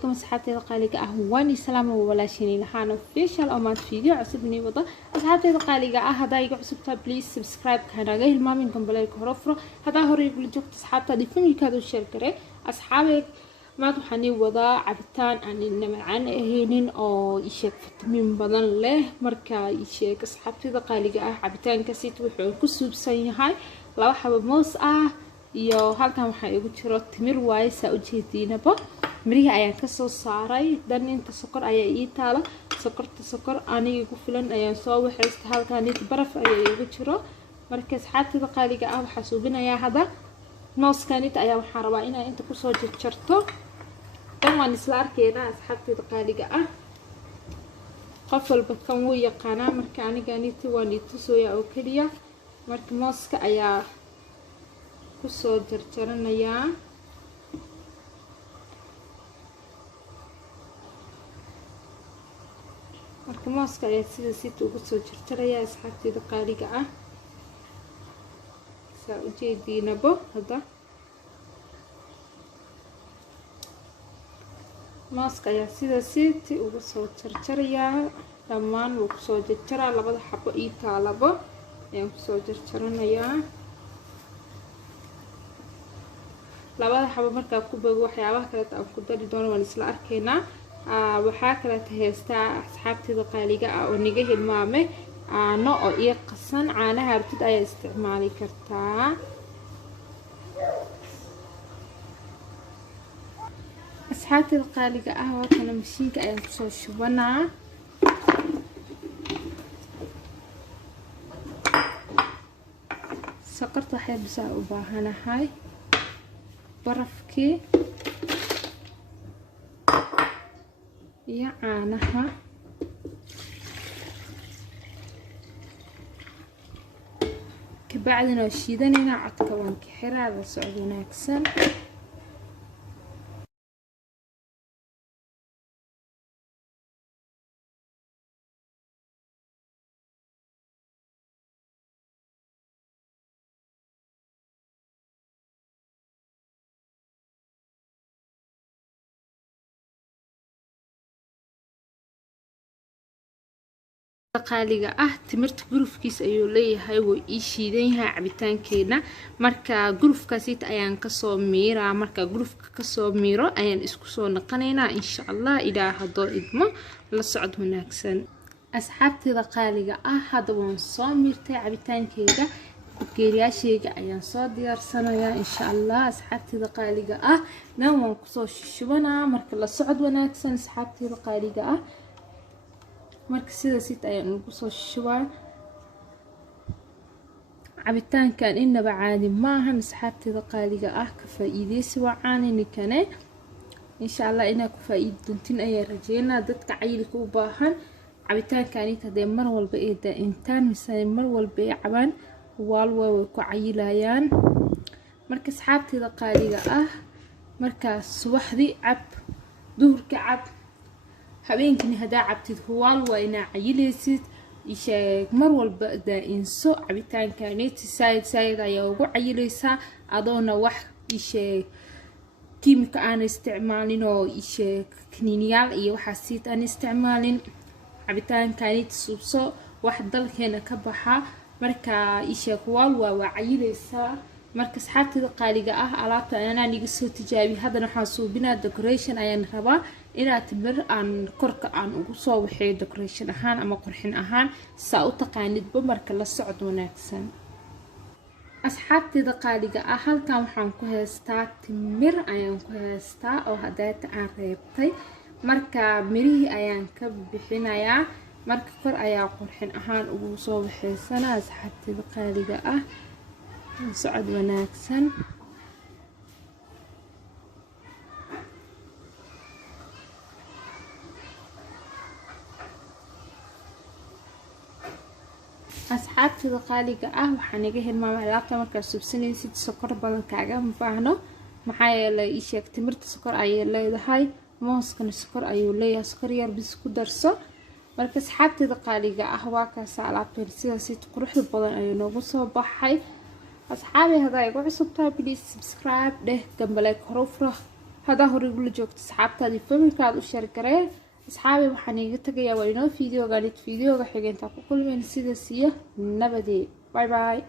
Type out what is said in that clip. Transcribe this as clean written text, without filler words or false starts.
عليكم أصحابتي القالقة أهواني سلام وولاشيني لحانا فيشل أو ما فيديو عصبني وضع أصحابتي القالقة هذا يقع عصبتها بليز سبسكرايب كان غير ما منكم بلاك هرفرو هذا هو يقول جوكت أصحابتها دي فيلم كادو الشركة أصحابي ما تحني وضع عبتان عن النمعان هينين أو يشيك فيتامين بدن له مركا يشيك أصحابتي القالقة عبتان كسيت وحول كسب سنة هاي لو حب موس iyo halkan waxa igu jiro timir waay saa u jeedinaba mirihi ayaan ka soo saaray dan inta sokor ayaa ii taala sokor aniga ku filan ayaan soo waxaysta halkan inta baraf ayaa igu jiro marka asxaabtida qaaliga waxa suubinayaa hada nooskan ayaa waxaan rabaa inaan inta ku soo jarjarto dan waan isla arkeena asxaabtida qaaliga qof walba kan uu yaqaan marka aniga waan itusoyaa oo kaliya marka mooska ayaa kusoo jarjaranayaa marka mooska ayaa sida ugu soo jarjarayaa asxaabtida qaaliga saa u jeedinabo hada mooska ayaa sida ugu soo jarjarayaa dhammaan wuu kusoo jarjaraa labada xabo ii taalabo ayaan kusoo jarjaranayaa labada xabo marka ku bogo waxyaabaha kale aan ku dari doono waan isla arkeena waxa kale heestaa asxaabtida qaaliga oo niga hilmaame aano oo ii qasan caanaha rabtid ayaa isticmaali kartaa asxaabtida qaaliga waa kana mashiinka ayaan ku soo shubanaa sokorta waxay bisaa u baahanahay barafkii iyo caanaha kabacdina shiidanayna codka waan ka xiraada socod wanaagsan qaaliga timirta gurufkiis ayuu leeyahay way ii shiidan yahay cabitaankeena marka gurufkaasi ayaan ka soo miiraa marka gurufka ka soo miiro ayaan isku soo naqanaynaa insha Allah ilaahdo idmo la socod wanaagsan asxaabtida qaaliga hada waan soo miirtay cabitaankeega geeriyaashayga ayaan soo diyaarsanayaa insha Allah asxaabtida qaaliga naan waan ku soo shubanaa marka la socod wanaagsan asxaabtida qaaliga marka sida ayaan ugu soo shubaa cabitaankan inaba caadi maaha asxaabtida qaaliga ka faa'iideysi wacan inkane insha Allah inaa ku faa'iido doontin ayaa rajeynaa dadka cayilka u baahan cabitaankan inta mar walba ee intaan misay mar walba ee cabaan walba way ku cayilayaan marka asxaabtida qaaliga marka subaxdii cab duhurka cab habeenkii hadaa cabtid huwal waa ina cayileysid isheeg mar walba daa'inso cabitaankaaniti saayid ayaa ugu cayileysaa adoona wax isheeg kiimika aan isticmaalin oo isheeg kaniiniyaal iyo waxaas aan isticmaalin cabitaankaaniti subso wax dalkeena ka baxa marka isheeg huwal waa cayileysaa marka asxaabtida qaaliga alaabta anaan iga soo tijaabi hadana waxaan suubinaa decoration ayaan rabaa inaad timir aan korka aan ugu soo waxay decoration ahaan ama qurxin ahaan saa u taqaanidba marka la socod wanaagsan asxaabtida qaaliga halkan waxaan ku heystaa timir ayaan ku heystaa oo hadaata aan reebtay marka mirihi ayaan ka bixinayaa marka kor ayaa qurxin ahaan ugu soo waxaysanaa asxaabtida qaaliga socod wanaagsan asxaabtida qaaliga waxaan iga hilmaamay alaabta marka subsanaysid sokor badan kaaga ma baahno maxaa yeelay ii sheeg timirta sokor ayay leedahay mooskana sokor ayuu leeyahay sokor yar bis ku darso marka asxaabtida qaaliga waa kaas alaabta sidaas quruxda badan ayuu noogu soo baxay asxaabi hadaa igu cusubtaa please subscribe dheh gambaleed horufra هذا هو رجل جوكت أصحابتها دي فمي كاد وشار قريه أصحابي وحنيقة تقيا وينو فيديو قالت فيديو غحيقين تاكو كل من سيدة سيه نبدي باي باي.